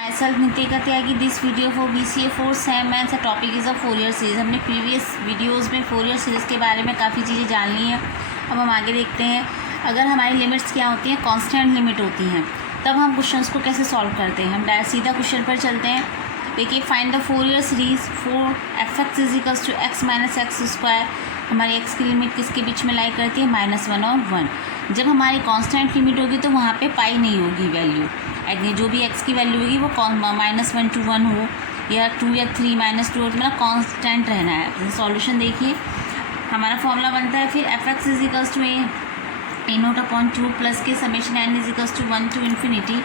Myself Nitika Tyagi. This video for BCA 4 SEM Maths. The topic is a Fourier series. हमने previous videos में Fourier series के बारे में काफ़ी चीज़ें जान ली हैं. अब हम आगे देखते हैं. अगर हमारी लिमिट्स क्या होती हैं, कांस्टेंट लिमिट होती हैं, तब हम क्वेश्चंस को कैसे सॉल्व करते हैं. हम डायरेक्ट सीधा क्वेश्चन पर चलते हैं. देखिए, find the Fourier series for f(x) = x - x². हमारी x की लिमिट किसके बीच में लाई करती है, -1 और 1. जब हमारी कांस्टेंट लिमिट होगी तो वहाँ पे पाई नहीं होगी वैल्यू. जो भी x की वैल्यू होगी वो -1 to 1 हो या 2 या 3 -2 हो, तो मतलब कांस्टेंट रहना है. सॉल्यूशन देखिए, हमारा फॉर्मूला बनता है फिर f(x) = a0/2 प्लस के summation n = 1 to ∞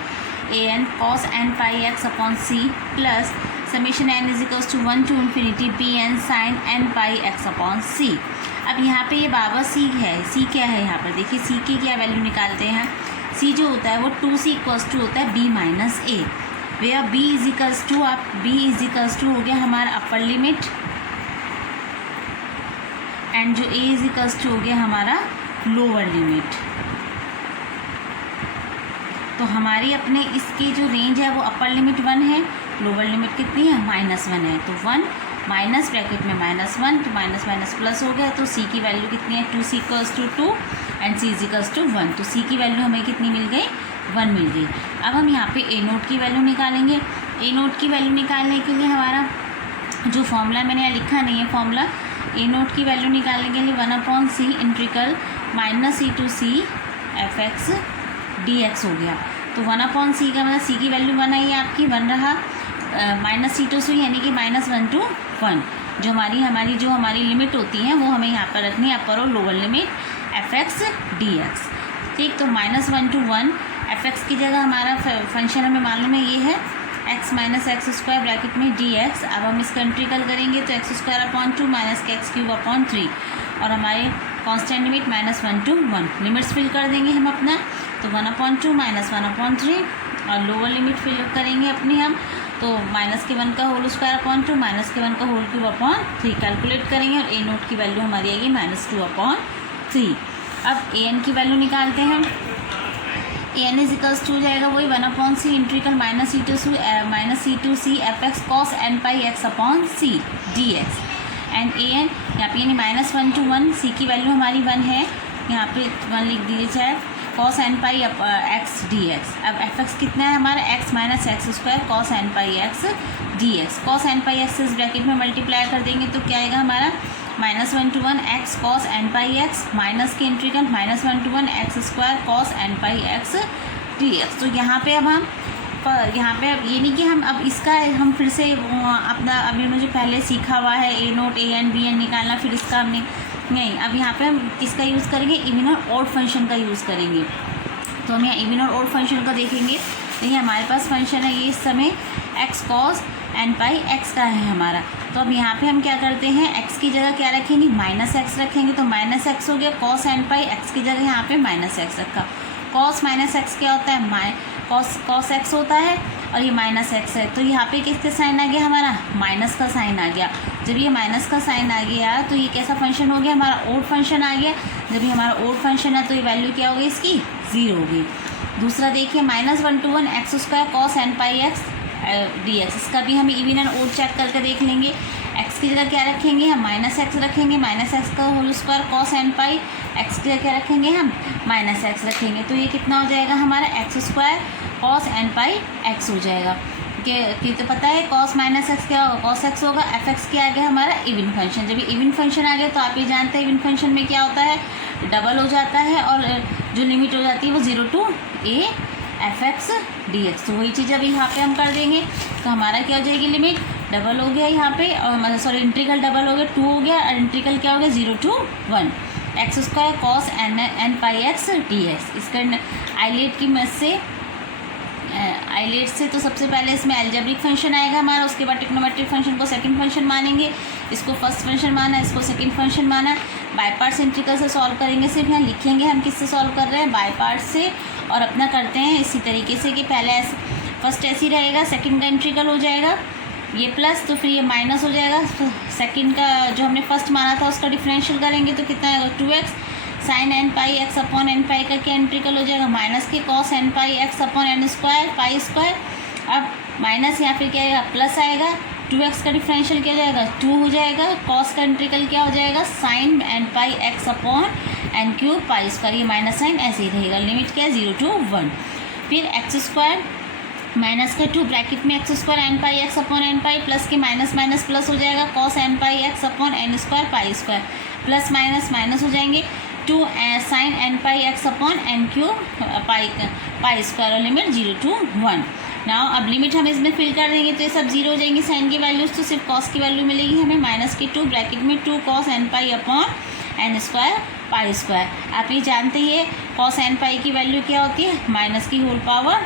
an cos n πx/c plus summation n = 1 to ∞ bn sin n πx/c. अब यहाँ पे ये बाबा c है. c क्या है यहाँ पर, देखिए c की क्या वैल्यू निकालते हैं. c जो होता है वो 2c = होता है b - a. भैया b = हो गया हमारा अपर लिमिट एंड जो a हो गया हमारा लोअर लिमिट. तो हमारी अपने इसकी जो रेंज है वो अपर लिमिट 1 है, लोअर लिमिट कितनी है, -1 है. तो 1 माइनस ब्रैकेट में -1 तो माइनस प्लस हो गया. तो c की वैल्यू कितनी है, 2c = 2 एंड c = 1. तो c की वैल्यू हमें कितनी मिल गई, 1 मिल गई. अब हम यहाँ पे a0 की वैल्यू निकालेंगे. a0 की वैल्यू निकालने के लिए हमारा जो फॉर्मूला मैंने यहाँ लिखा नहीं है, फॉर्मूला a0 की वैल्यू निकालने के लिए 1/c integral -c to c f(x) dx हो गया. तो 1/c का मतलब c की वैल्यू 1 आई आपकी, 1 रहा, -c to c यानी कि -1 to 1. जो हमारी लिमिट होती हैं वो हमें यहाँ पर रखनी है, अपर और लोअर लिमिट f(x) dx. ठीक, तो -1 to 1 f(x) की जगह हमारा फंक्शन हमें मालूम है ये है x - x² ब्रैकेट में dx. अब हम इसका इंटीग्रल करेंगे तो x² - x³ और हमारे constant limit -1 to 1. Limits fill कर देंगे हम अपना. तो 1/2 - 1/3 और लोअर लिमिट फिल करेंगे अपनी हम. तो -1 का होल स्क्वायर (2) -1 का होल क्यूब (3) कैलकुलेट करेंगे और a0 की वैल्यू हमारी आएगी -2/3. अब an की वैल्यू निकालते हैं हम. an हो जाएगा वही 1/c integral -c to c f(x) cos n πx/c dx. And an यहाँ पे यानी -1 to 1, c की वैल्यू हमारी 1 है, यहाँ पे 1 लिख दीजिए चाहे, cos n πx dx. अब f(x) कितना है हमारा, x - x² cos n πx dx. cos n πx इस ब्रैकेट में मल्टीप्लाई कर देंगे तो क्या आएगा हमारा, -1 to 1 x cos n πx minus के integral -1 to 1 x² cos n πx dx. तो यहाँ पे अब अब ये नहीं कि हम अब इसका हम फिर से अपना अभी मुझे पहले सीखा हुआ है a0 an bn निकालना, फिर इसका हमने नहीं. अब यहाँ पे हम किसका यूज़ करेंगे, इवन और ऑड फंक्शन का यूज़ करेंगे. तो हम यहाँ इवन और ऑड फंक्शन का देखेंगे. देखिए हमारे पास फंक्शन है ये इस समय x cos n πx का है हमारा. तो अब यहाँ पे हम क्या करते हैं, x की जगह क्या रखेंगे, -x रखेंगे. तो -x हो गया, cos n πx की जगह यहाँ पे -x रखा. cos -x क्या होता है, cos x होता है और ये -x है. तो यहाँ पे किसका साइन आ गया हमारा, माइनस का साइन आ गया. जब ये माइनस का साइन आ गया तो ये कैसा फंक्शन हो गया, हमारा ओड फंक्शन आ गया. जब ये हमारा ओड फंक्शन है तो ये वैल्यू क्या हो गई इसकी, 0 हो गई. दूसरा देखिए -1 to 1 x² cos n πx dx. इसका भी हम इवन एंड ओड चेक करके देख लेंगे. x की जगह क्या रखेंगे हम, -x रखेंगे, -x का whole square cos n π. x की जगह क्या रखेंगे हम, -x रखेंगे. तो ये कितना हो जाएगा हमारा, x² cos n πx हो जाएगा. कि तो पता है cos -x क्या होगा, cos x होगा. f(x) क्या आ गया हमारा, इवन फंक्शन. जब इवन फंक्शन आ गया तो आप ये जानते हैं इवन फंक्शन में क्या होता है, डबल हो जाता है और जो लिमिट हो जाती है वो 0 to a f(x) dx. तो वही चीज़ अब यहाँ पे हम कर देंगे. तो हमारा क्या हो जाएगी, लिमिट डबल हो गया यहाँ पे, और सॉरी इंटीग्रल डबल हो गया, 2 हो गया, और इंटीग्रल क्या हो गया, 0 to 1 x² cos n πx dx. इसका आइलेट की मदद से आइलेट से तो सबसे पहले इसमें एल्जेब्रिक फंक्शन आएगा हमारा, उसके बाद ट्रिग्नोमेट्रिक फंक्शन को सेकंड फंक्शन मानेंगे, इसको फर्स्ट फंक्शन माना, इसको सेकंड फंक्शन माना. बाय पार्ट्स इंटीग्रल से सॉल्व करेंगे. सिर्फ यहाँ लिखेंगे हम किससे सॉल्व कर रहे हैं, बाय पार्ट्स से. और अपना करते हैं इसी तरीके से कि पहले फर्स्ट ऐसे ही रहेगा, सेकंड का इंटीग्रल हो जाएगा ये प्लस, तो फिर ये माइनस हो जाएगा. सेकंड का जो हमने फर्स्ट माना था उसका डिफरेंशियल करेंगे तो कितना आएगा, 2x sin n πx/n π का क्या इंटीग्रल हो जाएगा, माइनस के cos n πx/n² पाई स्क्वायर. अब माइनस यहाँ फिर क्या आएगा, प्लस आएगा, 2x का डिफरेंशियल क्या हो जाएगा, 2 हो जाएगा, कॉस का इंटीग्रल क्या हो जाएगा, sine N pi x upon N cube pi square, ये माइनस साइन ऐसे ही रहेगा, लिमिट क्या है 0 to 1। फिर एक्स स्क्वायर माइनस का 2 ब्रैकेट में X square N pi x upon N pi, plus के माइनस माइनस प्लस हो जाएगा, cos N pi x upon N square pi square, plus minus minus हो जाएंगे, 2 sine N pi x upon N cube pi square, और limit 0 to 1। Now अब limit हम इसमें fill कर देंगे तो ये सब जीरो हो जाएंगी, साइन की वैल्यूज तो सिर्फ कॉस की वैल्यू मिलेगी हमें, माइनस की 2 ब्रैकेट में 2 cos N pi upon N square pi square. आप ये जानते ही है कॉस एन पाई की वैल्यू क्या होती है, माइनस की होल पावर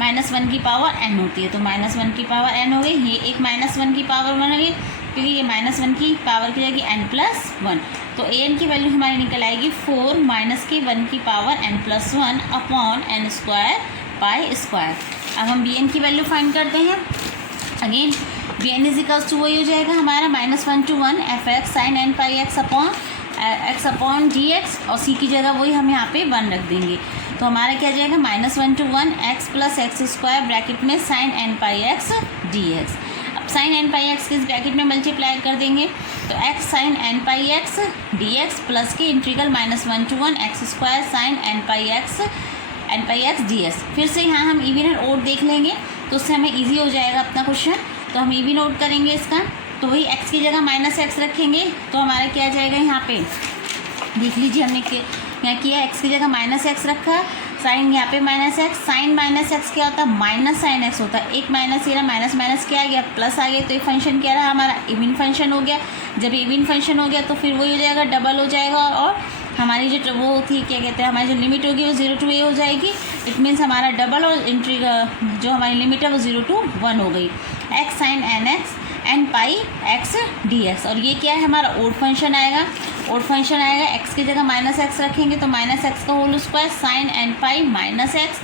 -1 की पावर n होती है, तो -1 की पावर n हो गई, ये एक -1 की पावर 1 हो गई, क्योंकि ये -1 की पावर की जाएगी n+1, तो an की वैल्यू हमारी निकल आएगी 4 माइनस की 1 की power n+1 upon N square pi square. अब हम bn की वैल्यू फाइंड करते हैं। Again bn is equals to वही हो जाएगा हमारा -1 to 1 fx sine N pi x upon dx, और c की जगह वही हम यहाँ पे 1 रख देंगे, तो हमारा क्या जाएगा -1 to 1 x plus x square bracket में sine N pi x dx। अब साइन एन पाई एक्स किस ब्रैकेट में मल्टीप्लाई कर देंगे, तो x sine N pi x dx plus के integral -1 to 1 x square sine N pi x dx। फिर से यहाँ हम इवन एंड ओड देख लेंगे, तो उससे हमें ईजी हो जाएगा अपना क्वेश्चन, तो हम इवन ओड करेंगे इसका, तो वही x की जगह -x रखेंगे, तो हमारा क्या जाएगा, यहाँ पे देख लीजिए हमने यहाँ किया, x की जगह -x रखा, साइन यहाँ पे -x, साइन -x क्या होता है, माइनस साइन x होता है, एक माइनस ये रहा, माइनस माइनस क्या आ गया, प्लस आ गया, तो ये फंक्शन क्या रहा हमारा, इवन फंक्शन हो गया। जब इवन फंक्शन हो गया तो फिर वही हो जाएगा, डबल हो जाएगा, और हमारी जो वो थी क्या कहते हैं, हमारी जो लिमिट होगी वो 0 to a हो जाएगी, इट मीन्स हमारा डबल और जो हमारी लिमिट है वो 0 to 1 हो गई, x sine N X N pi x dx। और ये क्या है हमारा ओड फंक्शन आएगा, ओड फंक्शन आएगा, x की जगह -x रखेंगे तो -x का whole square sine N pi -x,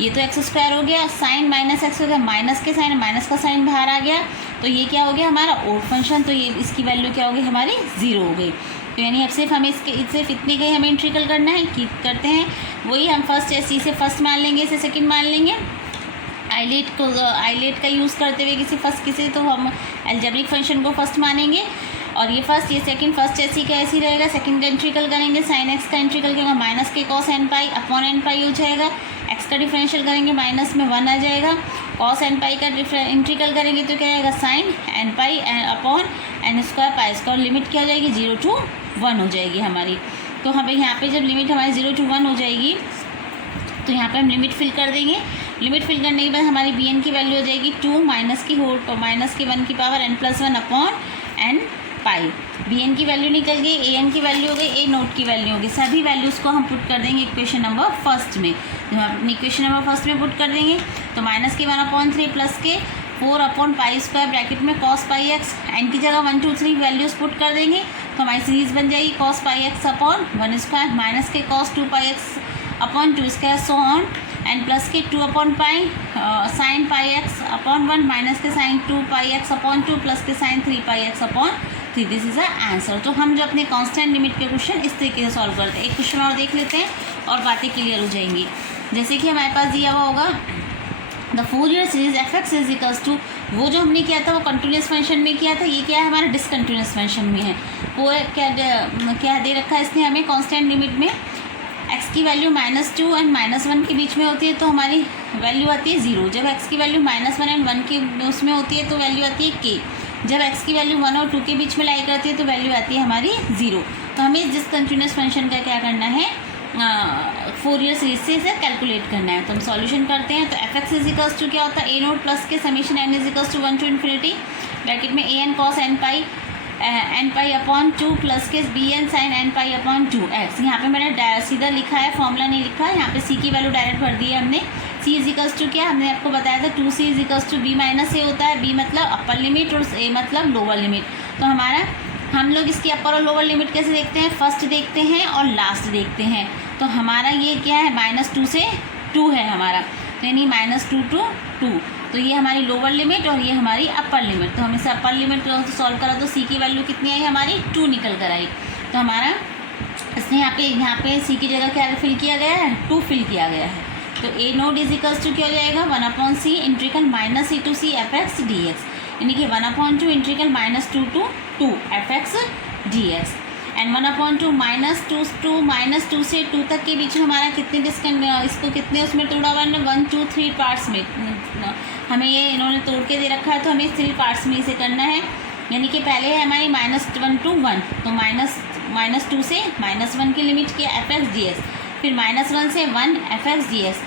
ये तो एक्स स्क्वायर हो गया, साइन -x हो गया, माइनस के साइन, माइनस का साइन बाहर आ गया, तो ये क्या हो गया हमारा ओड फंक्शन, तो ये इसकी वैल्यू क्या होगी हमारी 0 हो गई। तो यानी अब सिर्फ हमें सिर्फ इतनी का ही हमें इंट्रीकल करना है, कि करते हैं वही हम फर्स्ट ऐसे इसे फर्स्ट मान लेंगे, इसे सेकंड मान लेंगे, आइलेट का यूज़ करते हुए किसी तो हम एल्जेब्रिक फंक्शन को फर्स्ट मानेंगे, और ये फर्स्ट ये सेकंड, फर्स्ट ऐसी का ऐसी रहेगा, सेकंड का इंट्रीकल करेंगे, साइन एक्स का इंट्रीकल करेंगे, माइनस के cos N pi upon N pi हो जाएगा, एक्स का डिफरेंशियल करेंगे माइनस में 1 आ जाएगा, कॉस एन पाई का इंट्रीकल करेंगे तो क्या आएगा, sine N pi upon N square pi square, limit क्या हो जाएगी 0 to 1 हो जाएगी हमारी। तो हमें यहाँ पे जब लिमिट हमारी 0 to 1 हो जाएगी तो यहाँ पे हम लिमिट फिल कर देंगे, लिमिट फिल करने के बाद हमारी bn की वैल्यू हो जाएगी 2 माइनस की 1 की पावर n+1 अपॉन एन पाई। bn की वैल्यू निकल गई, an की वैल्यू हो गई, a नोट की वैल्यू हो गई, सभी वैल्यूज़ को हम पुट कर देंगे इक्वेशन नंबर फर्स्ट में। जब हम अपनी इक्वेशन नंबर फर्स्ट में पुट कर देंगे तो -1/3 प्लस के 4 अपॉन पाई स्क्वायर ब्रैकेट में कॉस पाई एक्स, एन की जगह 1 2 3 वैल्यूज़ पुट कर देंगे तो हमारी सीरीज़ बन जाएगी cos pi x upon 1 square minus के cos 2 pi x upon 2 square so on, and plus के 2 upon pi sine pi x upon 1 minus के sine 2 pi x upon 2 plus के sine 3 pi x upon 3। This is a answer. तो हम जो अपने constant limit के question इस तरीके से सॉल्व करते हैं। एक क्वेश्चन और देख लेते हैं और बातें क्लियर हो जाएंगी। जैसे कि हमारे पास दिया हुआ होगा the Fourier series fx is equals to, वो जो हमने किया था वो कंटिन्यूस फंक्शन में किया था, ये क्या है हमारा डिसकंटिन्यूस फंक्शन में है। वो क्या दे रखा है इसने हमें कांस्टेंट लिमिट में x की वैल्यू -2 एंड -1 के बीच में होती है तो हमारी वैल्यू आती है 0। जब x की वैल्यू -1 एंड 1 के उसमें होती है तो वैल्यू आती है k। जब x की वैल्यू 1 और 2 के बीच में लाई करती है तो वैल्यू आती है हमारी 0। तो हमें इस डिसकंटिन्यूस फंक्शन का क्या करना है, फोरियर सीरीज से इसे कैलकुलेट करना है। तो हम सॉल्यूशन करते हैं। तो fx इज इक्वल्स टू क्या होता है a नोट प्लस के summation n is equals to 1 to infinity bracket में an cos n pi upon 2 plus के bn sine n pi upon 2x। यहाँ पे मैंने सीधा लिखा है, फॉर्मूला नहीं लिखा है, यहाँ पे c की वैल्यू डायरेक्ट भर दी है हमने। c इज इक्वल्स टू क्या हमने आपको बताया था 2c is equals to b minus a होता है। b मतलब अपर लिमिट और a मतलब लोअर लिमिट। तो हमारा हम लोग इसकी अपर और लोअर लिमिट कैसे देखते हैं, फर्स्ट देखते हैं और लास्ट देखते हैं। तो हमारा ये क्या है -2 से 2 है हमारा, तो यानी -2 to 2। तो ये हमारी लोअर लिमिट और ये हमारी अपर लिमिट। तो हम इसे अपर लिमिट सॉल्व करा तो c की वैल्यू कितनी आई हमारी 2 निकल कर आई। तो हमारा इसने यहाँ पे c की जगह क्या फिल किया गया है 2 फिल किया गया है। तो a naught is equals to क्या हो जाएगा 1/c integral minus e to c f x d x, यानी कि 1/2 integral -2 to 2 f x d x and 1/2 -2 से 2 तक के बीच में हमारा कितने इसको कितने उसमें तोड़ा हुआ है 1 2 3 पार्ट्स में, हमें ये इन्होंने तोड़ के दे रखा है तो हमें 3 पार्ट्स में इसे करना है। यानी कि पहले है हमारी -1 to 1, तो -2 से -1 की लिमिट किया एफ एक्स डी एक्स, फिर -1 से 1 F x d x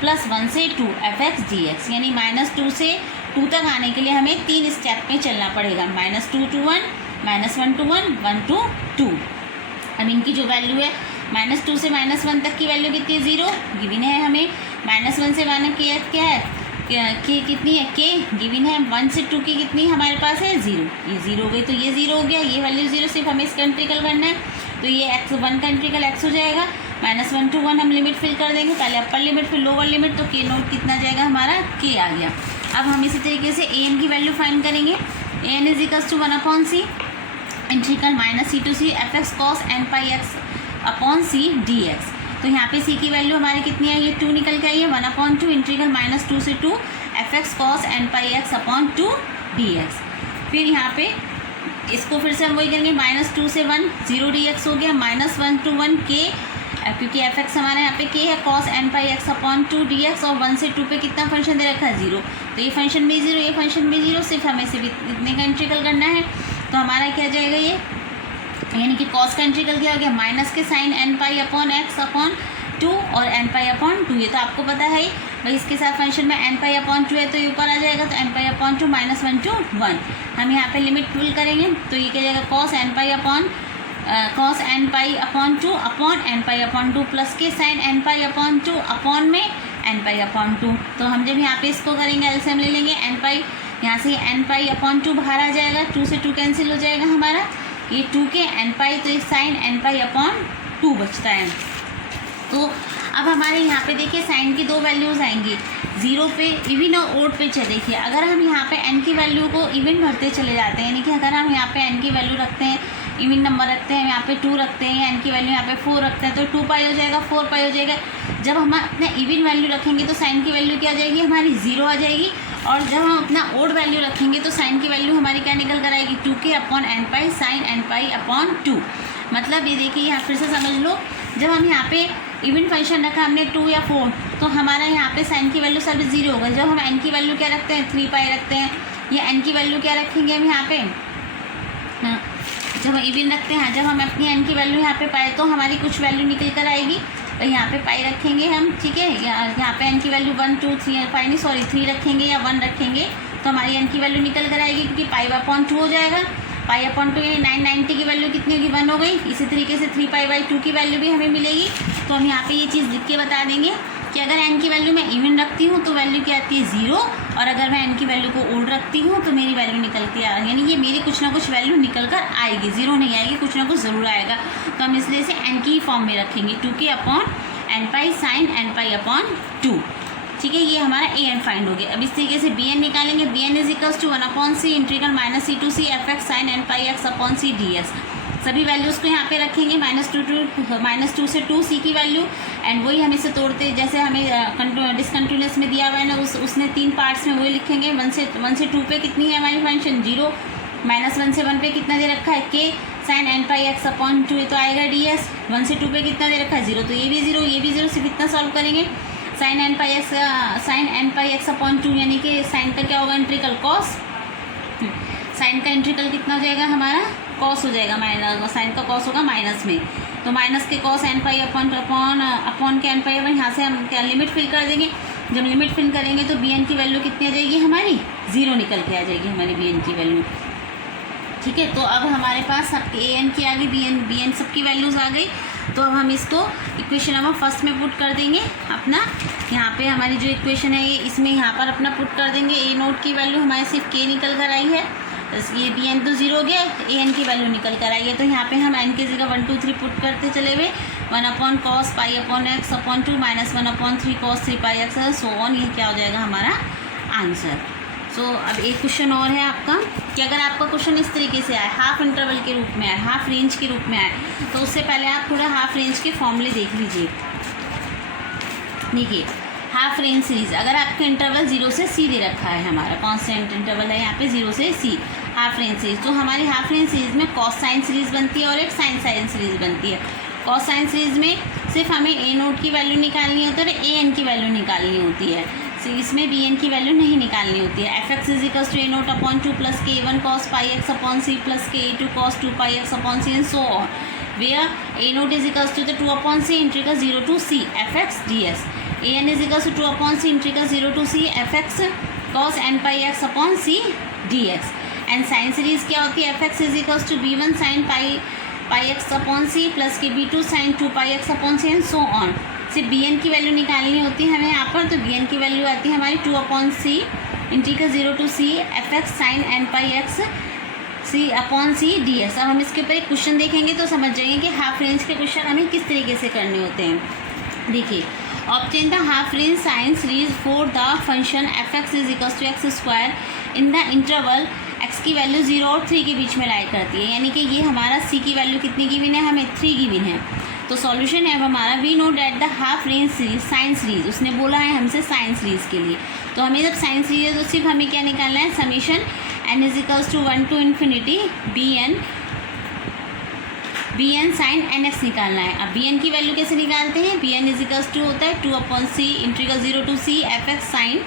plus 1 से 2 एफ एक्स डी एक्स, यानी -2 से 2 तक आने के लिए हमें 3 स्टेप में चलना पड़ेगा, -2 to 1, -1 to 1, 1 to 2। अब इनकी जो वैल्यू है -2 से -1 तक की वैल्यू कितनी है 0 गिवन है हमें, -1 से 1 की क्या है के कितनी है के गिवन है, 1 से 2 की कितनी हमारे पास है 0, ये 0 हो गई तो ये 0 हो गया, ये वैल्यू 0, सिर्फ हमें इसका इंटीग्रल करना है तो ये x 1 का इंटीग्रल x हो जाएगा, -1 to 1 हम लिमिट फिल कर देंगे, पहले अपर लिमिट फिर लोअर लिमिट, तो k नोट कितना जाएगा हमारा k आ गया। अब हम इसी तरीके से an की वैल्यू फाइंड करेंगे, an is equals to 1/c integral -c to c f x cos n pi x upon c d x, तो यहाँ पे c की वैल्यू हमारी कितनी है, ये 2 निकल के आई है, 1/2 इंटीग्रल -2 से 2 f x cos n pi x upon 2 D x. फिर यहाँ पे इसको फिर से हम वही करेंगे, -2 से 1 0 डी एक्स हो गया, -1 to 1 k, क्योंकि एफ एक्स हमारे यहाँ पे k है cos n pi x upon 2 D x, और 1 से 2 पे कितना फंक्शन दे रखा है 0, तो ये फंक्शन भी 0 ये फंक्शन भी 0, सिर्फ हमें सिर्फ इतने का इंटीग्रल करना है, तो हमारा क्या जाएगा ये, यानी कि कॉस का इंटीग्रल क्या हो गया माइनस के sine n pi upon x upon 2 और n पाई अपॉन 2, ये तो आपको पता है भाई, इसके साथ फंक्शन में n पाई अपॉन 2 है तो ये ऊपर आ जाएगा, तो n पाई अपॉन 2 -1 to 1 हम यहाँ पे लिमिट पुल करेंगे, तो ये क्या जाएगा cos n pi upon 2 upon n pi upon 2 plus के sine n pi upon 2 upon में n पाई अपॉन 2, तो हम जब यहाँ पे इसको करेंगे एलसीएम ले लेंगे, n पाई यहाँ से n पाई अपॉन 2 बाहर आ जाएगा, 2 से 2 कैंसिल हो जाएगा हमारा, ये 2 के n पाई, तो ये साइन n पाई अपॉन 2 बचता है। तो अब हमारे यहाँ पे देखिए साइन की 2 वैल्यूज़ आएंगी, 0 पे इवन और ओड पे देखिए, अगर हम यहाँ पे n की वैल्यू को इवन भरते चले जाते हैं, यानी कि अगर हम यहाँ पे n की वैल्यू रखते हैं, इवन नंबर रखते हैं, यहाँ पे 2 रखते हैं, n की वैल्यू यहाँ पे 4 रखते हैं, तो 2 पाई हो जाएगा 4 पाई हो जाएगा। जब हम अपना इवन वैल्यू रखेंगे तो साइन की वैल्यू क्या आ जाएगी हमारी 0 आ जाएगी, और जब हम अपना ओड वैल्यू रखेंगे तो साइन की वैल्यू हमारी क्या निकल कर आएगी 2k upon n pi sine n pi upon 2। मतलब ये देखिए यहाँ फिर से समझ लो, जब हम यहाँ पे इवन फंक्शन रखा हमने 2 या 4, तो हमारा यहाँ पे साइन की वैल्यू सब 0 होगा। जब हम n की वैल्यू क्या रखते हैं 3 पाई रखते हैं, या n की वैल्यू क्या रखेंगे हम यहाँ पे, जब हम इवन रखते हैं, जब हम अपनी n की वैल्यू यहाँ पे पाए तो हमारी कुछ वैल्यू निकल कर आएगी, तो यहाँ पे पाई रखेंगे हम, ठीक है, यहाँ पे n की वैल्यू 1 2 3 पाई नहीं सॉरी 3 रखेंगे या 1 रखेंगे, तो हमारी n की वैल्यू निकल कर आएगी, क्योंकि पाई अपॉन 2 हो जाएगा, पाई अपॉन 2 यानी 990 की वैल्यू कितनी होगी 1 हो गई। इसी तरीके से 3π/2 की वैल्यू भी हमें मिलेगी, तो हम यहाँ पे ये चीज़ लिख के बता देंगे कि अगर n की वैल्यू मैं इवन रखती हूँ तो वैल्यू क्या आती है 0, और अगर मैं n की वैल्यू को ओड रखती हूँ तो मेरी वैल्यू निकल के यानी ये मेरी कुछ ना कुछ वैल्यू निकल कर आएगी, 0 नहीं आएगी, कुछ ना कुछ ज़रूर आएगा, तो हम इसलिए से n की फॉर्म में रखेंगे 2k upon n pi sine n pi upon 2, ठीक है। ये हमारा an फाइंड हो गया। अब इस तरीके से bn निकालेंगे, bn is equals to 1/c integral -c to c f x sine n pi x upon c d x. सभी वैल्यूज़ को यहाँ पे रखेंगे, -2 से 2 c की वैल्यू, एंड वही हम इसे तोड़ते जैसे हमें डिसकंटिन्यूस में दिया हुआ है ना, उसने 3 पार्ट्स में वही लिखेंगे। 1 से 2 पे कितनी है हमारी फंक्शन 0, -1 से 1 पे कितना दे रखा है k sign n pi x upon 2, ये तो आएगा डी एस। 1 से 2 पे कितना दे रखा है 0, तो ये भी 0 ये भी 0, सिर्फ इतना सॉल्व करेंगे, sign n pi x upon 2, यानी कि साइन का क्या होगा इंटीग्रल कॉस, साइन का इंटीग्रल कितना हो जाएगा हमारा कॉस हो जाएगा, माइनस साइन का कॉस होगा माइनस में, तो माइनस के कॉस n पाई अपॉन के n पाई, यहाँ से हम क्या लिमिट फिल कर देंगे। जब लिमिट फिल करेंगे तो bn की वैल्यू कितनी आ जाएगी हमारी 0 निकल के आ जाएगी हमारी bn की वैल्यू, ठीक है। तो अब हमारे पास सबके an की आ गई, bn सबकी वैल्यूज़ आ गई, तो अब हम इसको इक्वेशन नंबर फर्स्ट में पुट कर देंगे अपना, यहाँ पे हमारी जो इक्वेशन है ये इसमें यहाँ पर अपना पुट कर देंगे। a नोट की वैल्यू हमारे सिर्फ k निकल कर आई है, ये bn तो 0 हो गया, an की वैल्यू निकल कर आई है, तो यहाँ पे हम n की जगह 1 2 3 पुट करते चले हुए, 1/cos pi upon x upon 2 -1/3 cos 3πx so on, ये क्या हो जाएगा हमारा आंसर। सो अब एक क्वेश्चन और है आपका कि अगर आपका क्वेश्चन इस तरीके से आए, हाफ इंटरवल के रूप में आए, हाफ रेंज के रूप में आए, तो उससे पहले आप थोड़ा हाफ रेंज के फॉर्मूले देख लीजिए। देखिए हाफ रेंज सीरीज, अगर आपका इंटरवल 0 से C दे रखा है, हमारा कॉन्स्टेंट इंटरवल है यहाँ पे 0 से C, हाफ रेंज सीरीज, तो हमारी हाफ रेंज सीरीज में कॉस साइन सीरीज बनती है और एक साइन साइन सीरीज बनती है। कॉस साइन सीरीज में सिर्फ हमें ए नोट की वैल्यू निकालनी होती है और ए एन की वैल्यू निकालनी होती है, इसमें बी एन की वैल्यू नहीं निकालनी होती है। F x is equal to A naught upon 2 plus के A one cos pi x upon C plus के A two cos 2 pi x upon C and so on, where a naught is equals to the 2 upon c integral 0 to c fx ds, a n is equals to 2 upon c integral 0 to c fx cos n pi x upon c dx, and sin series क्या होती है, fx is equals to b1 sin pi x upon c plus के b2 sin 2 pi x upon c and so on। सिर्फ B N की value निकालनी होती है हमें यहाँ पर, तो बी एन की वैल्यू आती है हमारी 2 upon c integral 0 to c f x sine N pi x c upon c d s. अब हम इसके ऊपर एक क्वेश्चन देखेंगे तो समझ जाएंगे कि हाफ रेंज के क्वेश्चन हमें किस तरीके से करने होते हैं। देखिए, obtain the half range sine series for the function f x is equal to x square in the interval x की वैल्यू 0 और 3 के बीच में लाई करती है, यानी कि ये हमारा सी की वैल्यू कितनी गिवन है, हमें 3 गिवन है। तो सॉल्यूशन है अब हमारा, we know that the half range series sine series, उसने बोला है हमसे साइन सीरीज के लिए, तो हमें जब साइन सीरीज है तो सिर्फ हमें क्या निकालना है, summation n is equals to 1 to infinity b n sine N x निकालना है। अब बी एन की वैल्यू कैसे निकालते हैं, b n is equals to होता है 2 upon c integral 0 to c f x sine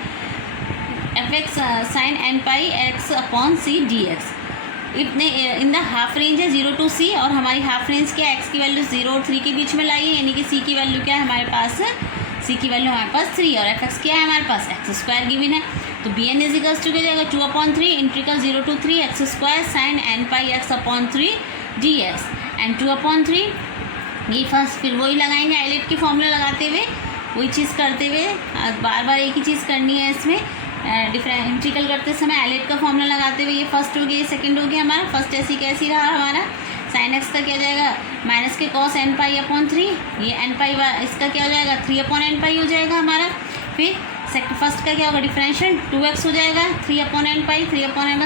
N pi x upon c d x. इतने इन द हाफ रेंज है 0 टू सी, और हमारी हाफ रेंज क्या है, एक्स की वैल्यू 0 और 3 के बीच में लाई है, यानी कि सी की वैल्यू क्या है हमारे पास, सी की वैल्यू हमारे पास 3 और एफ एक्स क्या है हमारे पास एक्स स्क्वायर गिवन है। तो b n is equals to क्या जाएगा 2 upon 3 integral 0 to 3 x square sine N pi x upon 3 d x and 2 upon 3, ये फर्स्ट फिर वही लगाएंगे आइलेट के फॉर्मूला लगाते हुए, वही चीज़ करते हुए, बार बार एक ही चीज़ करनी है इसमें, इंटीग्रल करते समय आइलेट का फॉर्मूला लगाते हुए। ये फर्स्ट हो गया, ये सेकंड हो गया हमारा, फर्स्ट ऐसी कैसी रहा हमारा, साइन एक्स का क्या जाएगा माइनस के कॉस एन पाई अपॉन 3, ये एन पाई इसका क्या हो जाएगा 3 अपॉन एन पाई हो जाएगा हमारा। फिर फर्स्ट का क्या होगा डिफरेंशियल 2x हो जाएगा 3 अपॉन एन पाई, 3 अपॉन एन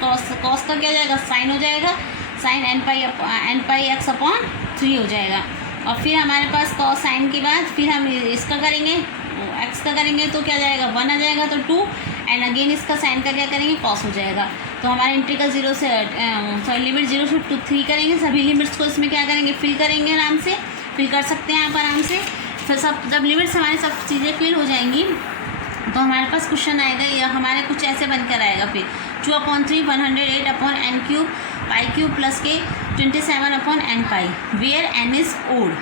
कॉस का क्या हो जाएगा साइन हो जाएगा, sine N pi x upon 3 हो जाएगा। और फिर हमारे पास कॉस साइन के बाद फिर हम इसका करेंगे, एक्स का करेंगे तो क्या जाएगा 1 आ जाएगा, तो 2 एंड अगेन इसका साइन का क्या करेंगे कॉस हो जाएगा। तो हमारा इंटीग्रल 0 से लिमिट 0 से 3 करेंगे, सभी लिमिट्स को इसमें क्या करेंगे फिल करेंगे, आराम से फिल कर सकते हैं आप आराम से। फिर सब जब लिमिट्स हमारी सब चीज़ें फिल हो जाएंगी तो हमारे पास क्वेश्चन आएगा, या हमारे कुछ ऐसे बनकर आएगा फिर 2 upon 3 108 upon N cube pi cube plus के 27 upon N pi where n is odd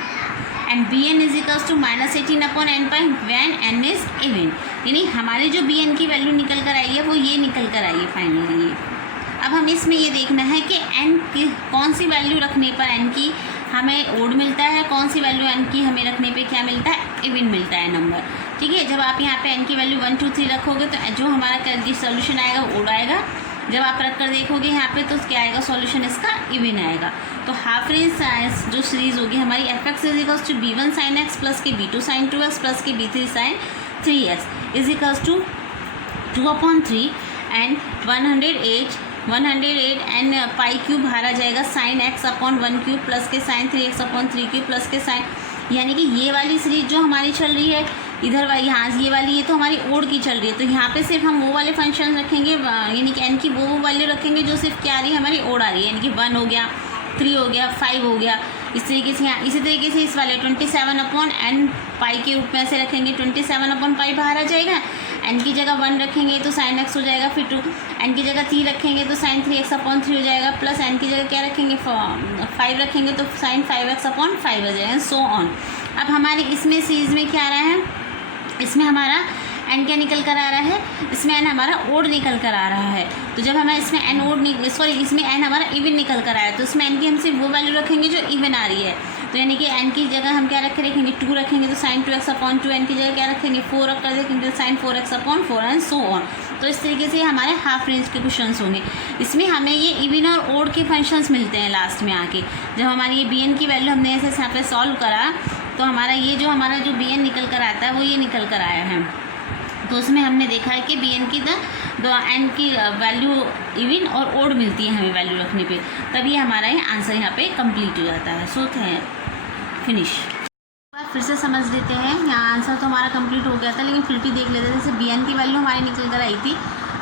and b n is equals to -18 upon N pi when n is even. यानी हमारी जो बी एन की वैल्यू निकल कर आई है वो ये निकल कर आई है फाइनली। अब हम इसमें ये देखना है कि एन की कौन सी वैल्यू रखने पर एन की हमें ओड मिलता है, कौन सी वैल्यू एन की हमें रखने पे क्या मिलता है इवन मिलता है नंबर। ठीक है, जब आप यहाँ पे एन की वैल्यू 1 2 3 रखोगे तो जो हमारा सॉल्यूशन आएगा वो ओड आएगा, जब आप रख कर देखोगे यहाँ पे तो क्या आएगा सॉल्यूशन इसका इवन आएगा। तो हाफ रेंज साइंस जो सीरीज होगी हमारी F x is equals to b1 sine X plus के b2 साइन 2x प्लस के b3 sine 3x is equals to 2 upon 3 and 108 and pi cube बाहर आ जाएगा sine X upon 1 cube plus के sine 3x upon 3 cube plus के sine, यानी कि ये वाली सीरीज जो हमारी चल रही है इधर वाली, यहाँ ये वाली ये तो हमारी ओड की चल रही है, तो यहाँ पे सिर्फ हम वो वाले फंक्शन रखेंगे, यानी कि एन की वो वैल्यू रखेंगे जो सिर्फ क्या आ रही है हमारी ओड आ रही है, यानी कि 1 हो गया 3 हो गया 5 हो गया, इस तरीके से यहाँ इसी तरीके से इस वाले 27 अपॉन एन पाई के रूप में ऐसे रखेंगे, 27 अपॉन पाई बाहर आ जाएगा, एन की जगह 1 रखेंगे तो साइन एक्स हो जाएगा, फिर 2 एन की जगह 3 रखेंगे तो साइन 3x अपॉन 3 हो जाएगा, प्लस एन की जगह क्या रखेंगे 5 रखेंगे तो साइन 5x अपॉन 5 हो जाएगा, सो ऑन। अब हमारे इसमें सीरीज में क्या आ रहा है, इसमें हमारा एन क्या निकल कर आ रहा है, इसमें एन हमारा ओड निकल कर आ रहा है। तो जब हमारे इसमें एन ओड इसमें एन हमारा इवन निकल कर आया, तो इसमें एन की हम सिर्फ वो वैल्यू रखेंगे जो इवन आ रही है, तो यानी कि एन की जगह हम क्या रखेंगे 2 रखेंगे तो साइन 2x अपॉन 2, एन की जगह क्या रखेंगे 4 रख कर देखेंगे तो sine 4x upon 4 and so on. तो इस तरीके से हमारे हाफ रेंज के क्वेश्चंस होंगे। इसमें हमें ये इवन और ओड के फंक्शंस मिलते हैं लास्ट में आके, जब हमारी ये बी एन की वैल्यू हमने ऐसे यहाँ पे सॉल्व करा तो हमारा जो बी एन निकल कर आता है वो ये निकल कर आया है। तो उसमें हमने देखा है कि बी एन की एन की वैल्यू इवन और ओड मिलती है हमें वैल्यू रखने पे, तभी हमारा ये आंसर यहाँ पे कंप्लीट हो जाता है। सो फिनिश। फिर से समझ लेते हैं। यहाँ आंसर तो हमारा कंप्लीट हो गया था, लेकिन फिर भी देख लेते हैं। जैसे बी एन की वैल्यू हमारी निकल कर आई थी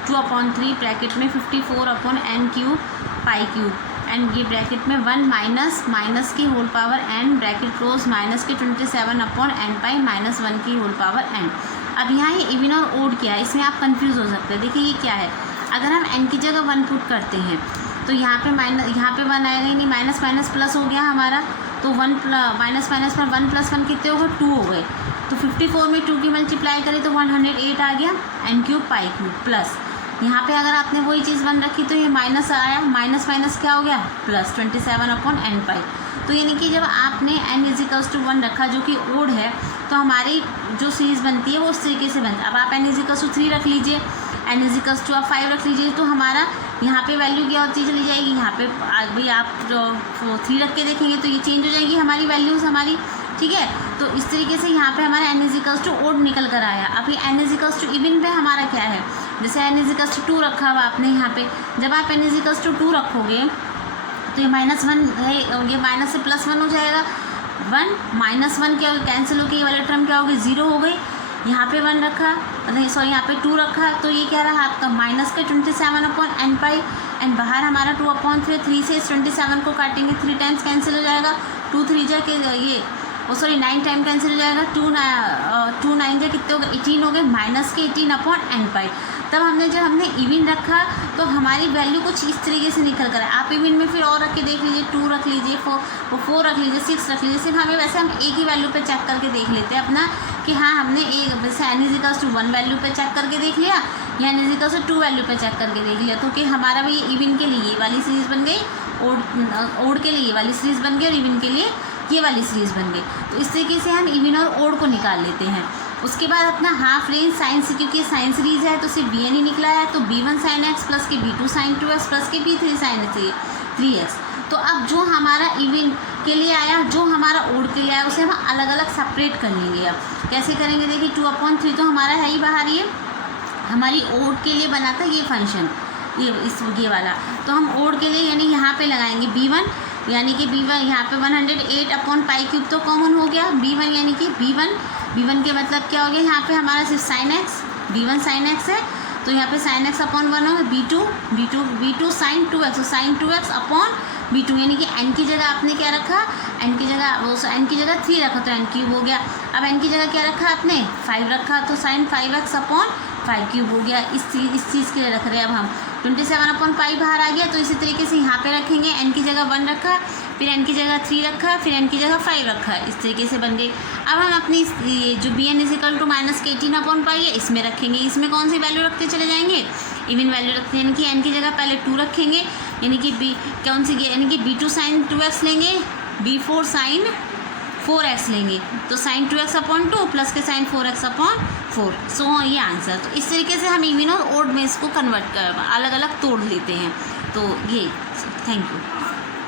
2/3 ब्रैकेट में 54/n³ पाई क्यूब, एंड ये ब्रैकेट में 1 माइनस की whole power n bracket close minus के 27/n पाई -1 की होल पावर n। अब यहाँ ये इवन और ओड क्या है, इसमें आप कंफ्यूज हो सकते हैं। देखिए ये क्या है, अगर हम n की जगह 1 पुट करते हैं तो यहाँ पे 1 आएगा ही नहीं, माइनस माइनस प्लस हो गया हमारा, तो 1 माइनस पर 1 + 1 कितने हो गए, 2 हो गए। तो 54 में 2 की मल्टीप्लाई करें तो 108 आ गया n³ पाई क्यूब, प्लस यहाँ पे अगर आपने वही चीज़ 1 रखी तो ये माइनस आया, माइनस क्या हो गया, प्लस 27/n पाई। तो यानी कि जब आपने n = 1 रखा जो कि ओड है, तो हमारी जो सीरीज़ बनती है वो उस तरीके से बनती है। अब आप n = 3 रख लीजिए, n = आप 5 रख लीजिए, तो हमारा यहाँ पे वैल्यू क्या होती चली जाएगी, यहाँ पे भाई आप जो 3 रख के देखेंगे तो ये चेंज हो जाएगी हमारी वैल्यूज़ हमारी, ठीक है। तो इस तरीके से यहाँ पे हमारा n = ओड निकल कर आया। अब ये n = इवन पे हमारा क्या है, जैसे n = 2 रखा हुआ आपने यहाँ पे, जब आप n = 2 रखोगे तो ये -1 है, ये माइनस से +1 हो जाएगा, 1 -1 क्या हो, कैंसिल हो गई, ये वाले टर्म क्या हो गई, 0 हो गई। यहाँ पे 1 रखा, नहीं सॉरी यहाँ पे 2 रखा, तो ये क्या रहा आपका माइनस का 27/n पाई, एंड बाहर हमारा 2/3, 3 से इस 27 को काटेंगे, 3 टाइम्स कैंसिल हो जाएगा, 2 3 जा के ये सॉरी 9 टाइम कैंसिल हो जाएगा, 2 9 जा कितने हो गए, 18 हो गए, माइनस के 18/n पाई। तब जब हमने इवन रखा तो हमारी वैल्यू कुछ इस तरीके से निकल कर, आप इवन में फिर और रख के देख लीजिए, 2 रख लीजिए, 4 रख लीजिए, 6 रख लीजिए, सिर्फ हमें वैसे हम एक ही वैल्यू पे चेक करके देख लेते हैं अपना कि हाँ हमने एक वैसे n = 1 वैल्यू पे चेक करके देख लिया या n = 2 वैल्यू पे चेक करके देख लिया, तो कि हमारा भाई इवन के लिए ये वाली सीरीज़ बन गई, ओड के लिए ये वाली सीरीज़ बन गई, और इवन के लिए ये वाली सीरीज़ बन गई। तो इस तरीके से हम इवन और ओड को निकाल लेते हैं। उसके बाद अपना हाफ रेंज साइन से, क्योंकि साइन सीरीज़ है तो सिर्फ bn ही निकला है, तो b1 sin x प्लस के b2 sin 2x प्लस के b3 sin 3x। तो अब जो हमारा इवन के लिए आया, जो हमारा ओड के लिए आया, उसे हम अलग अलग सेपरेट कर लेंगे। अब कैसे करेंगे, देखिए 2/3 तो हमारा है ही बाहर, ये हमारी ओड के लिए बना था ये फंक्शन, ये वाला। तो हम ओड के लिए यानी यहाँ पे लगाएंगे b1, यानी कि b1 यहाँ पे 108/π³ तो कॉमन हो गया, b1 यानी कि b1 के मतलब क्या हो गया, यहाँ पे हमारा सिर्फ sin x, b1 sin x है, तो यहाँ पे sin x/1 होगा, b2 sin 2x, तो sin 2x/b2, यानी कि n की जगह आपने क्या रखा, n की जगह 3 रखा तो n³ हो गया। अब n की जगह क्या रखा आपने, 5 रखा, तो sin 5x/5³ हो गया। इस चीज़ के लिए रख रहे हैं अब हम 27/π बाहर आ गया, तो इसी तरीके से यहाँ पे रखेंगे, n की जगह 1 रखा, फिर n की जगह 3 रखा, फिर n की जगह 5 रखा, इस तरीके से बन गई। अब हम अपनी ये जो bn = -18/π है इसमें रखेंगे, इसमें कौन सी वैल्यू रखते चले जाएंगे, इवन वैल्यू रखते हैं, यानी कि n की जगह पहले 2 रखेंगे, यानी कि कौन सी, यानी कि b2 sin 2x लेंगे, b4 sin 4x लेंगे, तो sin 2x/2 प्लस के sin 4x/4, सो ये आंसर। तो इस तरीके से हम इवन और ओड में इसको कन्वर्ट कर अलग अलग तोड़ लेते हैं। तो ये, थैंक यू।